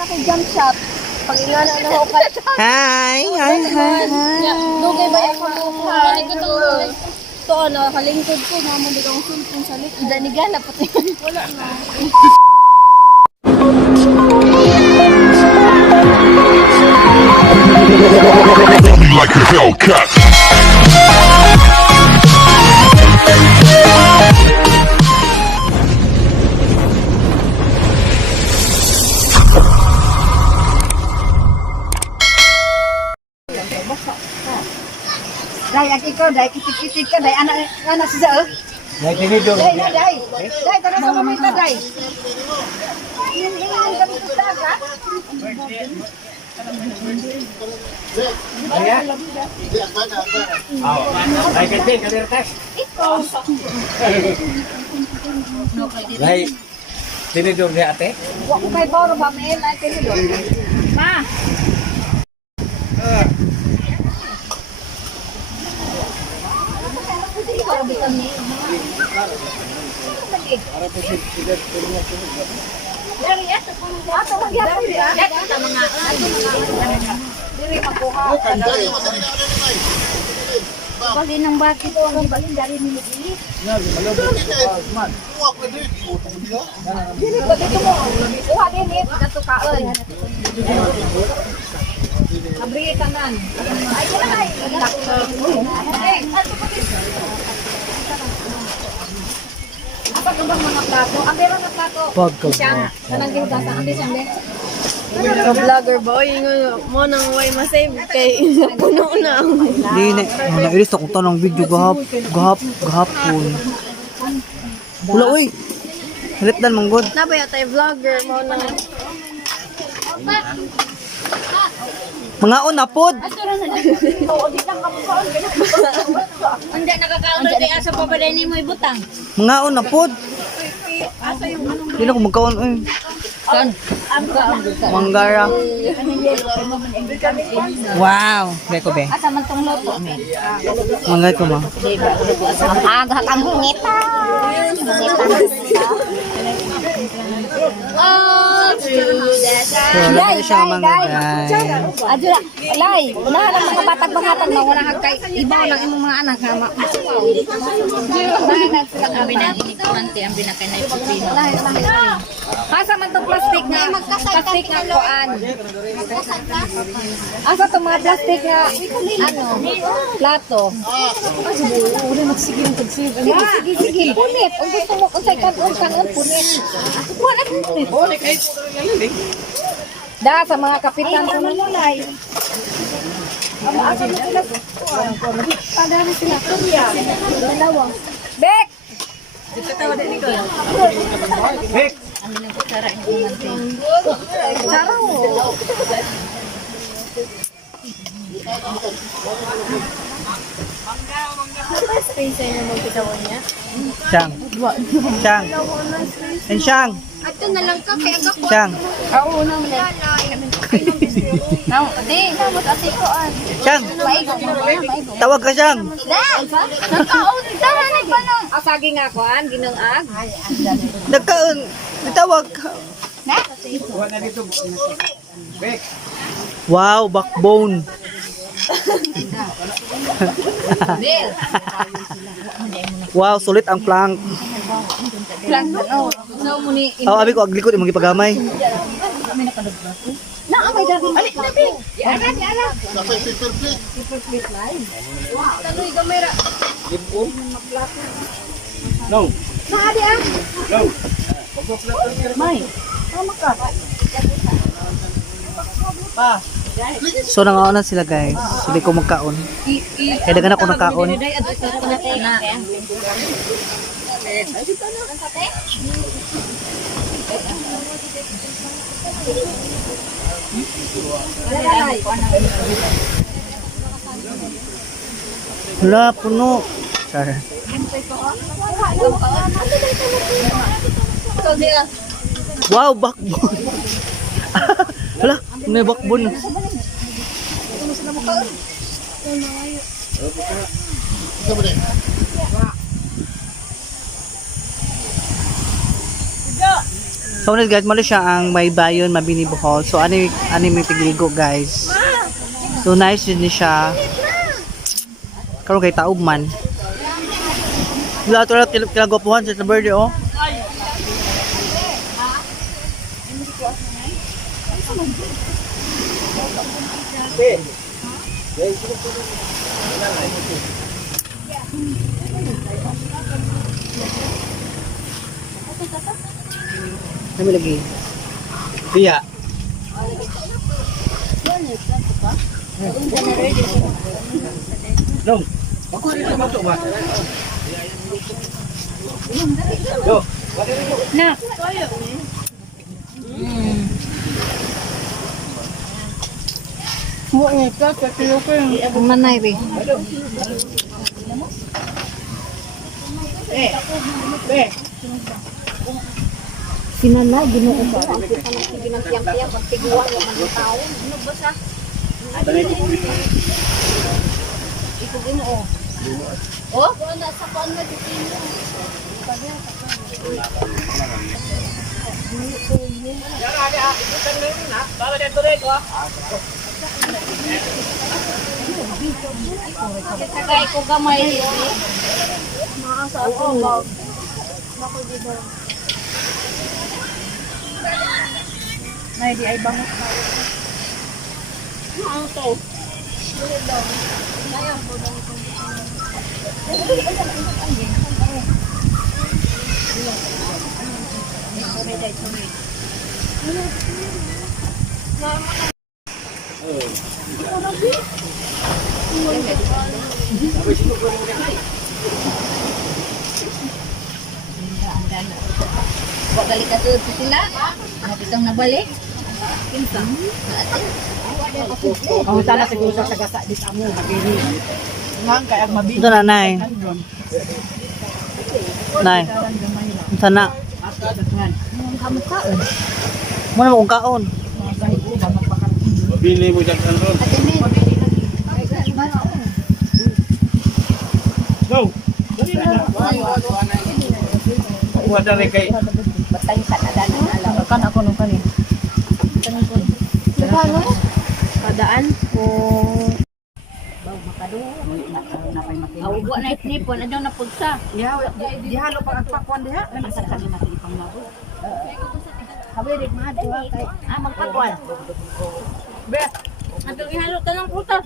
Sa jump shot. Pangilana na ako ka. Hi! Hi! Hi! Dugay ba ako mukha? Ito ano, kalingkod ko. Naman di kang sulpong sa likod. Danigan na pati. Wala na. Like a Hellcat. Dai, ikaw, dai, kitik-kitik ka, dai, anak siya, Dai tinidor. Dai, tara sa mamita, dai. Ingin kami sa dagat. Dai kentin kadir tes. Dai tinidor di ate. Wa ko kay bawro ba may ay tinidor. Ma. Dari ya, ato magyapon ya. Kita mga diri makuha. Bali nang bakit o ang balin dari ni Mili. Dili ba dito mo? Kuha din ni katukaon. Abri kanan. Ay ay. Apa ka bang mga plato? Ang meron na plato. Siyang, kanang gihugasan. Ang siyang din. Ka-vlogger ba? Oy, mo nang way masave kay puno na. Hindi na. Nairis ako tanong video gahapon. Wala, uy. Halipdan manggod. Nabaya tayo vlogger mo nang Mga unapod. Hindi nakakaon rin kaya sa papaday ni mo ibutang. Mga unapod. Hindi na ko magkaon. Uy. Manggara. Wow. Be ko be. Asa man tong loto? Manggay ko ma. Aga kang ngita. Oh, So, lagi na siya manggay. Adura, alay, unahan ang mga batag-batag na wala kay ibaw ng imong mga anak nga masupaw. Unahan sila kami na inikante ang binakay na ipupino. Asa man tong plastic nga kuan. Asa tong mga plastic nga ano, plato. Sige, punit. Ang gusto mo kung sa'y kanon, punit. Punit. Da, sa mga kapitan sa Manulay. Asa mo sila? Padari sila. Dalawa. Bek! Hek. Charo. space ay naman kitawan niya. Siyang. Siyang. And Siyang. Ato na lang ka, kaya ako. Siyang. Oo, nang Nang, di, namot ati ko an. Siyang. Maigo. Tawag ka Siyang. Nagkaon, dahanan pa nang. Asagi nga ko an, ginang-ag. Nagkaon. Tawag. Wala dito. Bek. Wow, backbone. Wow, sulit ang plank. Plan ka, no? No, muni. Aw, abi ko aglikod imong gipagamay. Na, amay dami. Ali, nabi. Ana, di ana. Paper plate line. Wow, tanoy kamera. No. Sa di ah. No. May. Tama ka. Pa. So nangaonan sila guys. So di ko magkaon. Kaya dagan ako nakaon. Wala, puno. Sorry. Wow, backbone. Wala, may backbone. So ulit guys, mali siya ang may bayon, mabini Bohol. So ano may tigligo guys. So nice din siya. Karon kay taog man. Wala to lang kilagwapuhan sa birthday oh. Kami lagi. Iya. Dong. Ako rin ang mato ba? Yo. Na. Mo ni ka kilo ko yung Manay be. Sinala, ginoo ko. Ang kita ng sige ng tiyang-tiyang, pag tiguan yung mga tao. Ano ba sa? Ikugin mo, oh. Oh? Nasa paan na dito mo. Kaya ko gamay. Maasa ako. Bako dito. May di ay bangot na. Ano to? Ngayon po daw itong Balik ka to sila. Napitong nabalik. Kinsa? Ang tala siguro sa tagasa di amo magini. Nang kay ang mabi. Ito na nay. Nay. Sana. Mo na kung kaon. Bili mo jak ron. Go. Wala rin kay Batay ka na daan na alam. kan ako nung kanin. Ano? Padaan ko. Aw, wa na itnipon, adyo na pugsa. Di halo pang agpakwan diha. Asa ka na ipang labo. Habirit mahad ko kay Magpakwan. Be, atong ihalo tanang prutas.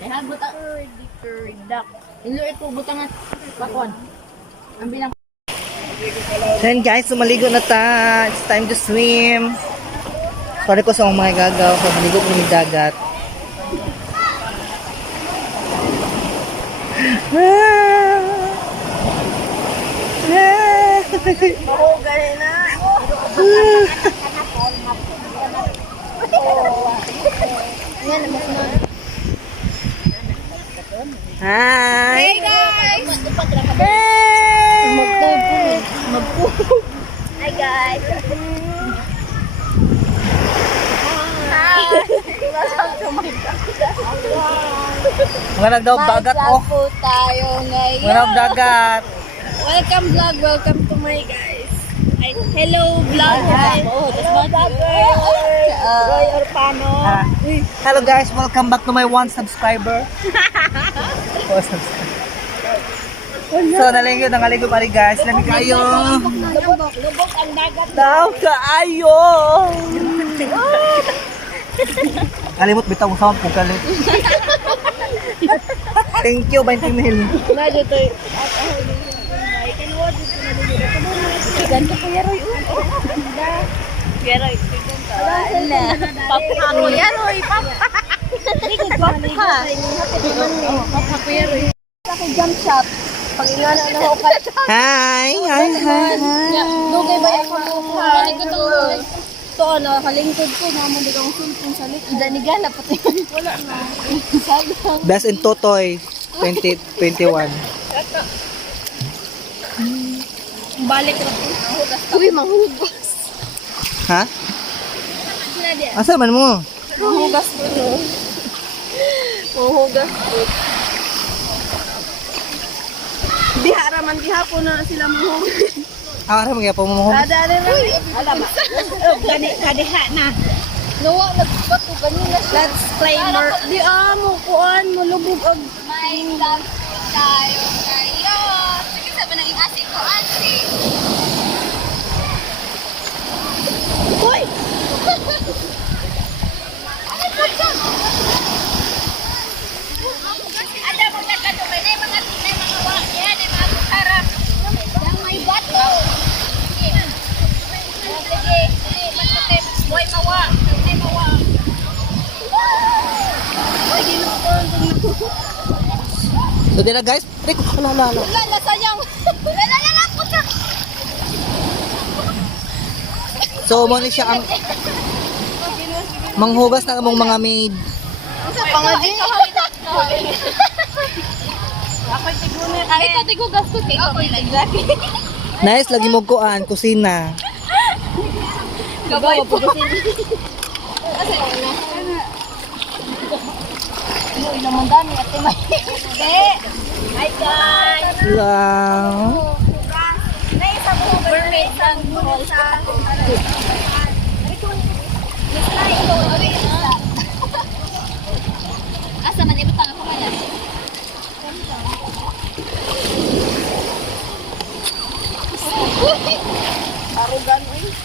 Dahil buta duck. Ilo ito butang at pakwan. Ang bilang Then guys, sumaligo na ta. It's time to swim. Sorry ko sa mga gagaw. So, maligo ko ng dagat. mahugay na. Hi! Hey guys! Hey! Hi guys! Mga nagdaw dagat oh. po tayo ngayon. Mga nagdaw dagat. Welcome vlog, welcome to my guys. Hello vlog guys. Oh, that's about Roy Orpano. Hello guys, welcome back to my one subscriber. So, naligo pa rin guys. Lamig kayo. Lubog ang dagat. Daw kaayo. Kalimot bitaw mo sa po kalit. Thank you, 20 mil. Medyo to. Ganda ko yaroy. Yaroy, ganda. Wala. Papa ko yaroy, papa. Hindi ko papa. Papa ko yaroy. Sa jump shot. Pag ingana na ako ka. Hi, hi, hi. Lugay ba yung kamuha? Balik ko itong ito, kalingkod ko. Naman di kang sulpong salit. Idanigala pati. Wala na. Sayang. Best in Totoy 2021. Balik na po. Uy, mahugas. Ha? Sinabi. Asa man mo? Mahugas po no. Mahugas po. Diha raman diha po na sila mo. Ara mo gyapon mo. Ada rin lang. Alam ba? Gani kadiha na. Nuwa nagpato ganina siya. Let's play more. Di mo kuan mo lubog og May love tayo kayo. Sige sa ba nang asik ko asik. Hoy. Ano ba siya? Ada mo na kato may mga wak yan, mga butara. Yang may bato. Sige, basta kay boy mawa. May mawa. So dila guys, Rick, ala. Lala sayang. Lala po siya. So mo ni siya ang manghugas na among mga maid. Sa pangaji. Ay, ito tigo gasto kay ako exactly. Nice lagi mo kuan kusina. Gabay po kasi. Kasi ano naman dami at may. Hi guys. Lang. Nay sa mo mermaid sang sa. Asa man ibutang ako man.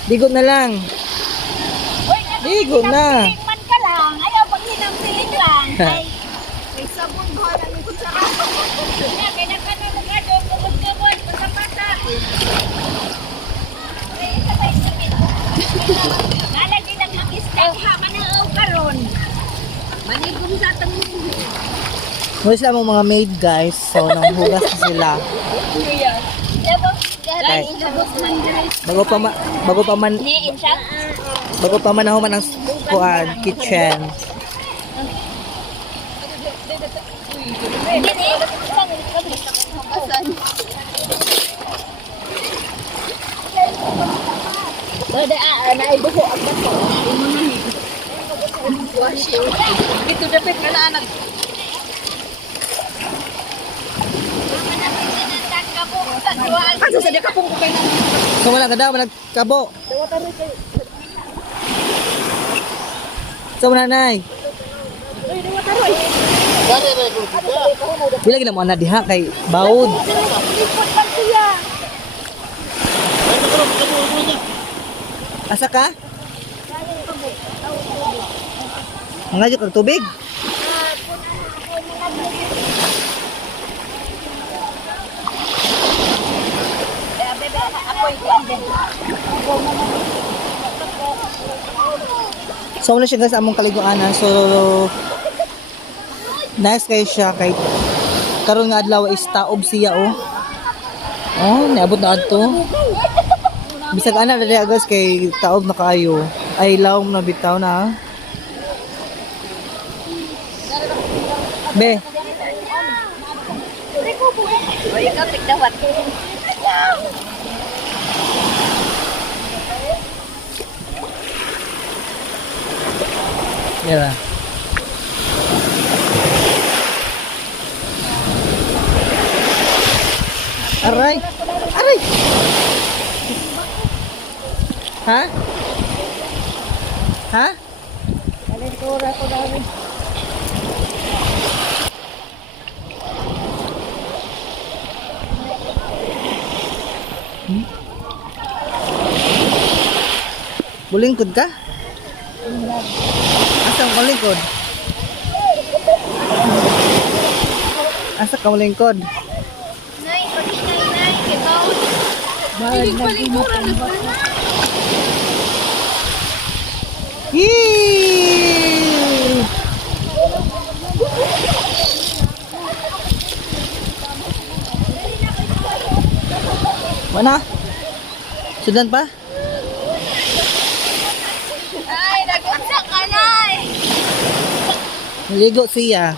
Digo na lang. Digo na. Man ka lang, ayaw pag hinampiling lang. Ay, May sabon ba na ni kutsara. kaya nagkano mga doon, kumagkabon, pasapata. Ay, sabay sakit. Nalagay lang ang istak, haman ang karon. Manigong sa tanong. Mo sila mong mga maid guys. So nanghugas na sila. Bago pa man Niin siya? bago pa man ako man ang kuan kitchen. Hindi eh. Naibuho ang bato. Dito dapat ka na anak. Asa sa dia kapung ko kay na. So wala ka daw, wala kabo. So nanay. Bila gina mo ana diha kay baud. Asa ka? Ngayo kag tubig. So wala siya guys among kaliguanan. So nice kay siya kay karon nga adlaw is taob siya oh. Oh, niabot na adto. Bisag ana dali guys kay taob na kaayo. Ay lawom na bitaw na. Be. Oy, ikaw tigdawat. Yeah. Aray. Aray. Ha? Ha? Kalentura ko daw. Bulingkod ka? Asa ka lingkod? Asa ka lingkod? Nay, paghinay nay, ikaw. Hindi palingkura na sana. Yee! Mana? Sudan pa? Ay, nagunsa ka nay. Naligo siya.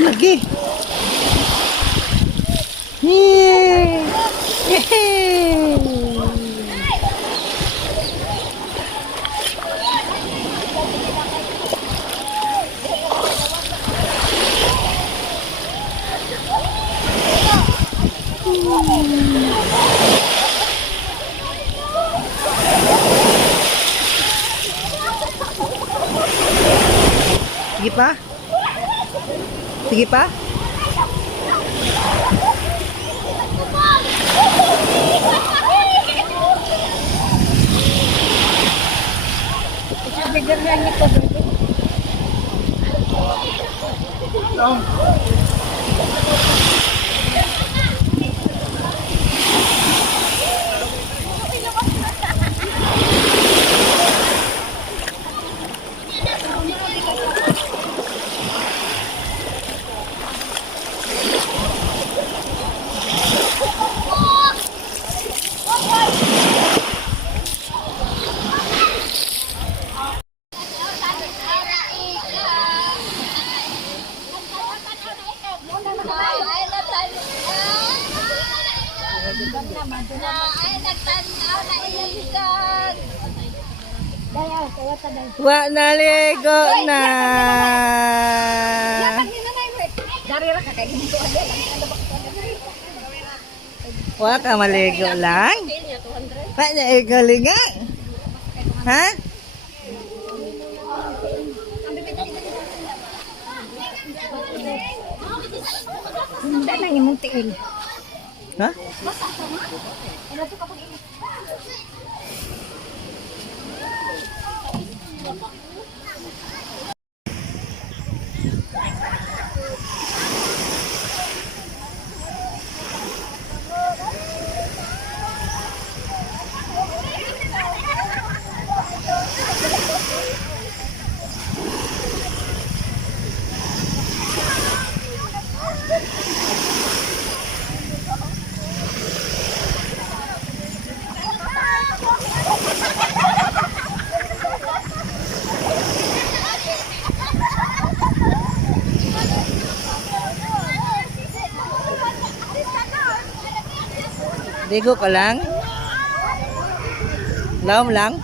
Lagi. Yay! Yay! Sige pa. Sige pa. Wa naligo na. Wa ka maligo lang. Wa naligo linga. Ha? Hindi na imong tiil. Ha? Ligo ka lang? Laom lang?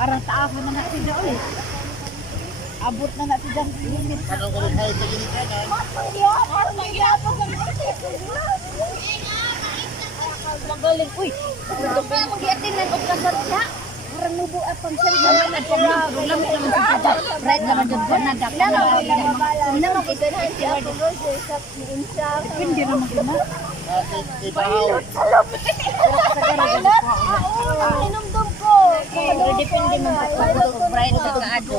Parang taahan na natin na ulit. Abot na natin dyan. Magaling. Uy, ito pa mag-iatin ng okasar siya. Parang nubo at pangsal naman at pamilyo. Lamit naman sa dyan. Right naman dyan dyan na dak. Hindi naman kaganahan siya. Depende naman kina. Inumdum ko. Depende naman sa bright sa kaadto.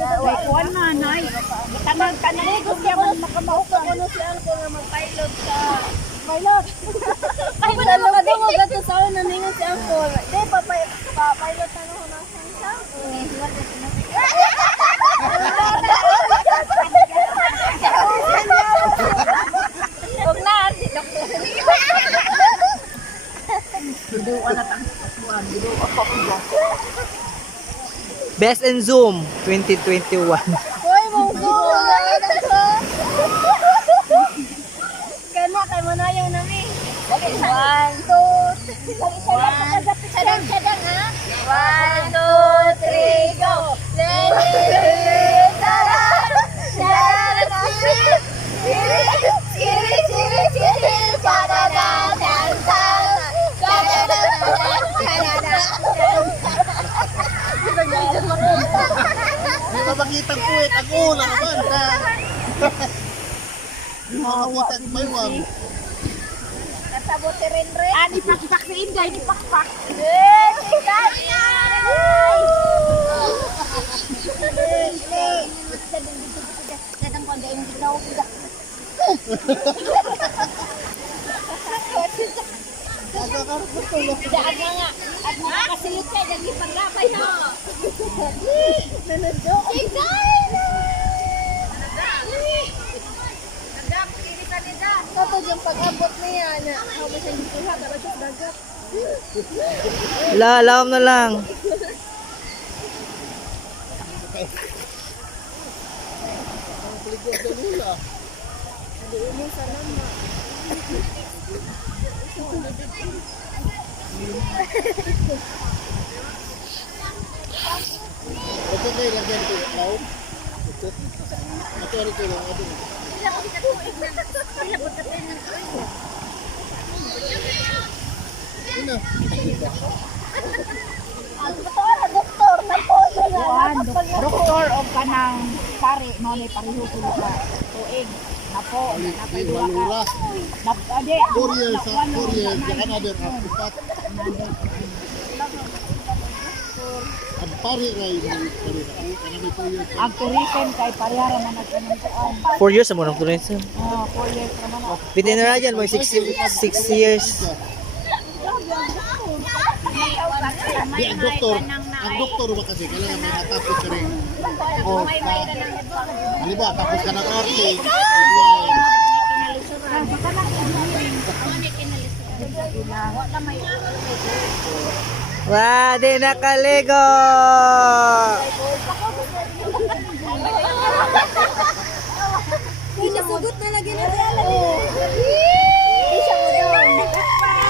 Like one na, nay. Tanang gusto ko makamahok ko no si Uncle na mag-pilot sa pilot. Ay, wala mga dungog at sa una ningon si Uncle. Di, pa-pilot na nung nasan siya. Huwag na, si Dr. Best in Zoom 2021. Hoy, mong sulat ako. Kana kay manayang nami. 1, 2, 3. Sadang ha. 1, 2, 3, go. May mabakitang puwet, ako lang naman. Yung mabakitang maywang. Kasabot si Renren. Ah, di pakpak si Inday, di pakpak. Kadang ko yung ginawa ko. Daan nga. At makakasilip ka, dyan ipaglapay na. Nanadok. Kato yung pag-abot niya na ako siya dito ha, dapat siya dagat. Laom na lang. Hindi ini sa nama. Ito kayo lagyan ko. Ikaw? Ito. Ito ano ko lang. Ito. Ina. Doktor, nagposo na. Kuan, doktor o kanang pare mo ni pareho sila ka. Tuig. Napo, napay duwa ka. Malura. Ade, 4 years. 4 years. Yakan ada. Apat. Ang pari ray. Kanami 2 years. ang turiken kay parehara man nagkanang kuan. 4 years mo nang tuloy sa. 4 years naman ako. Bitin na yan mo 6 years. Di ang doktor ba kasi kailangan may matapos ka rin. O, halimbawa, tapos ka ng arte. Wah, di nakaligo! Sugot na lagi na dala. Isa mo daw.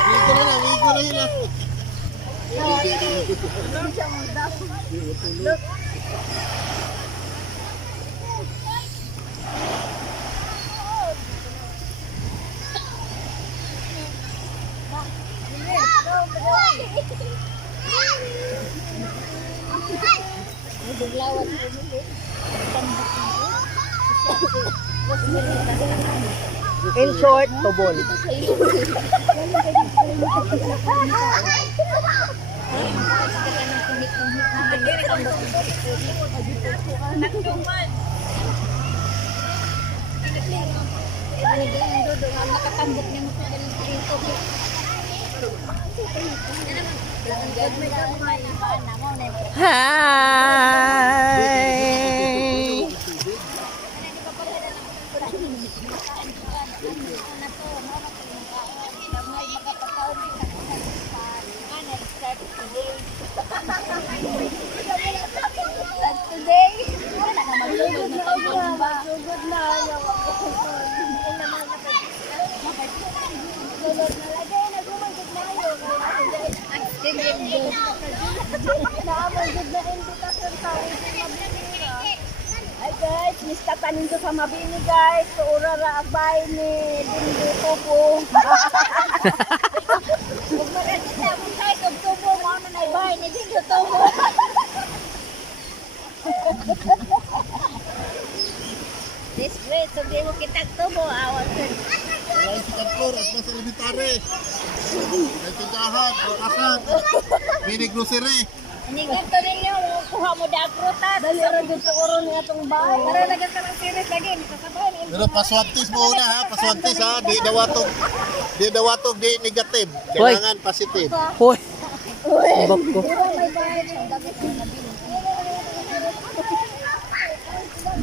Wigo na lang, wigo na yun ah. In short, tubol. Nakatambok niya mo Hi! Today, magsugod na. Nalagay na gumagod na yun. Naamagod na invitation sa Mabini. Ay guys, mista tanin ko sa Mabini guys. Tuurara abay ni Dindi Tubo. Huwag maraming sa mong kayo kag Tubo. Mga na ibay ni Dindi Tubo. This way, so di mo kitag Tubo. Awan ko. Wala si Kantor at nasa limitare. May tindahan, bakasan. Mini grocery. Inigat to ninyo, kuha mo dagrutas. Dali ra dito oron ni atong bahay. Para lagat ka ng series lagi, sasabahan. Pero paswagtis mo una ha, paswagtis ha. Di dawatog, di negative. Hoy. Kailangan positive. Hoy! Bak ko. May bahay sa gabi.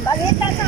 Balita sa